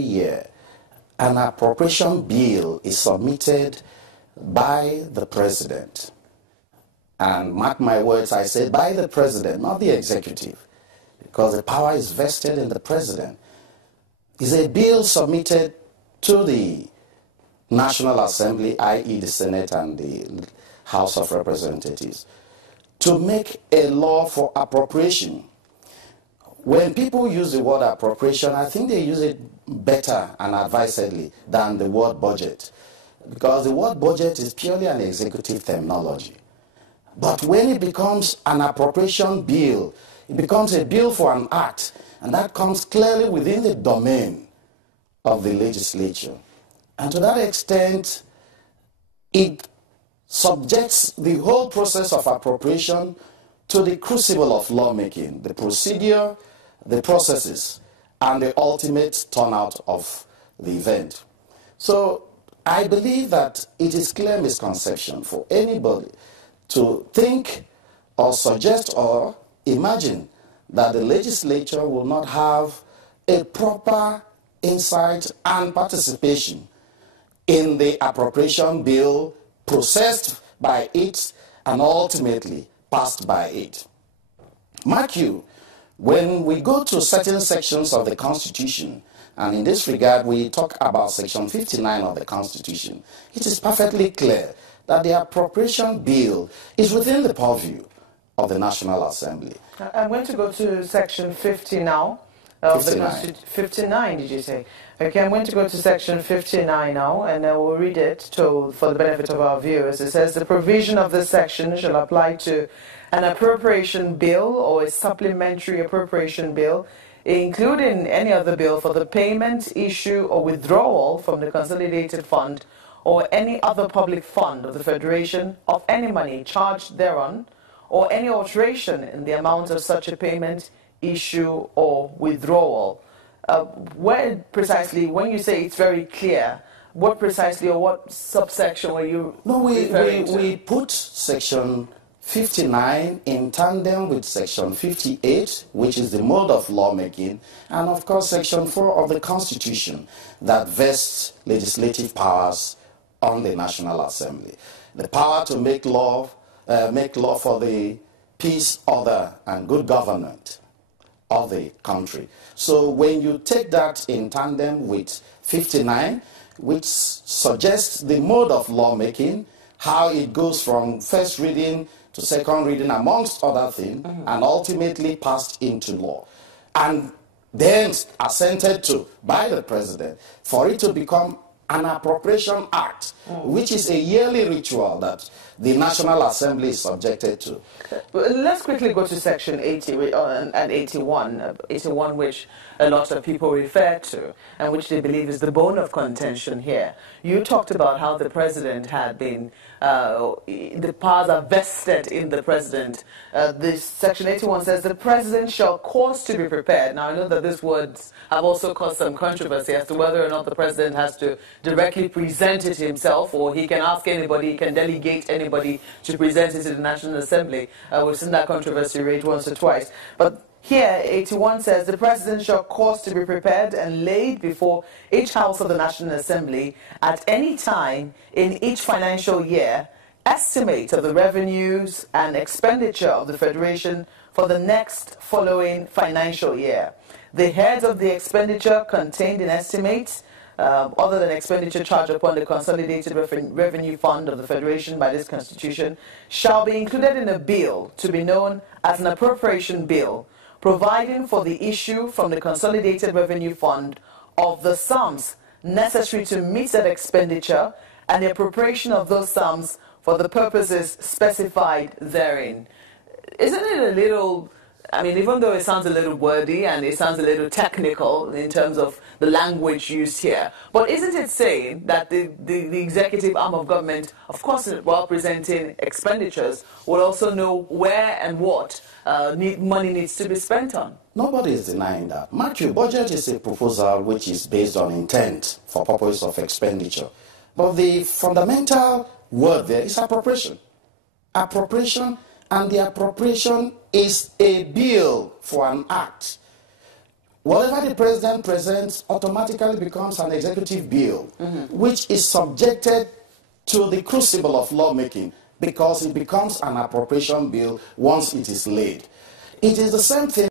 year, an appropriation bill is submitted by the president. And mark my words, I say by the president, not the executive, because the power is vested in the president. Is a bill submitted to the National Assembly, i.e. the Senate and the House of Representatives, to make a law for appropriation. When people use the word appropriation, I think they use it better and advisedly than the word budget, because the word budget is purely an executive terminology. But when it becomes an appropriation bill, it becomes a bill for an act, and that comes clearly within the domain of the legislature. And to that extent, it subjects the whole process of appropriation to the crucible of lawmaking, the procedure, the processes, and the ultimate turnout of the event. So I believe that it is clear misconception for anybody to think or suggest or imagine that the legislature will not have a proper insight and participation in the appropriation bill processed by it and ultimately passed by it. Mark you, when we go to certain sections of the Constitution, and in this regard we talk about Section 59 of the Constitution, it is perfectly clear that the appropriation bill is within the purview of the National Assembly. I'm going to go to Section 50 now. 59. 59, did you say? Okay, I'm going to go to Section 59 now, and I will read it for the benefit of our viewers. It says, the provision of this section shall apply to an appropriation bill or a supplementary appropriation bill, including any other bill for the payment, issue, or withdrawal from the consolidated fund or any other public fund of the Federation of any money charged thereon, or any alteration in the amount of such a payment, issue, or withdrawal. Where precisely, when you say it's very clear, what precisely or what subsection were you referring to? We put Section 59 in tandem with Section 58, which is the mode of lawmaking, and of course Section 4 of the Constitution that vests legislative powers on the National Assembly. The power to make law for the peace, order, and good government of the country. So when you take that in tandem with 59, which suggests the mode of lawmaking, how it goes from first reading to second reading, amongst other things, and ultimately passed into law, and then assented to by the president for it to become an appropriation act, which is a yearly ritual that the National Assembly is subjected to. Let's quickly go to Section 80 and 81, 81 which a lot of people refer to, and which they believe is the bone of contention here. You talked about how the president had been, the powers are vested in the president. This Section 81 says the president shall cause to be prepared. Now, I know that these words have also caused some controversy as to whether or not the president has to directly present it himself, or he can ask anybody, he can delegate anybody to present it to the National Assembly. We've seen that controversy raged once or twice. But here, 81 says, the president shall cause to be prepared and laid before each house of the National Assembly at any time in each financial year, estimate of the revenues and expenditure of the Federation for the next following financial year. The heads of the expenditure contained in estimates, other than expenditure charged upon the Consolidated Revenue Fund of the Federation by this Constitution, shall be included in a bill to be known as an appropriation bill, providing for the issue from the Consolidated Revenue Fund of the sums necessary to meet that expenditure and the appropriation of those sums for the purposes specified therein. Isn't it a little, I mean, even though it sounds a little wordy and it sounds a little technical in terms of the language used here, but isn't it saying that the executive arm of government, of course, while presenting expenditures, will also know where and what money needs to be spent on? Nobody is denying that. Mark you, budget is a proposal which is based on intent for purpose of expenditure. But the fundamental word there is appropriation. Appropriation, and the appropriation is a bill for an act. Whatever the president presents automatically becomes an executive bill, which is subjected to the crucible of lawmaking because it becomes an appropriation bill once it is laid. It is the same thing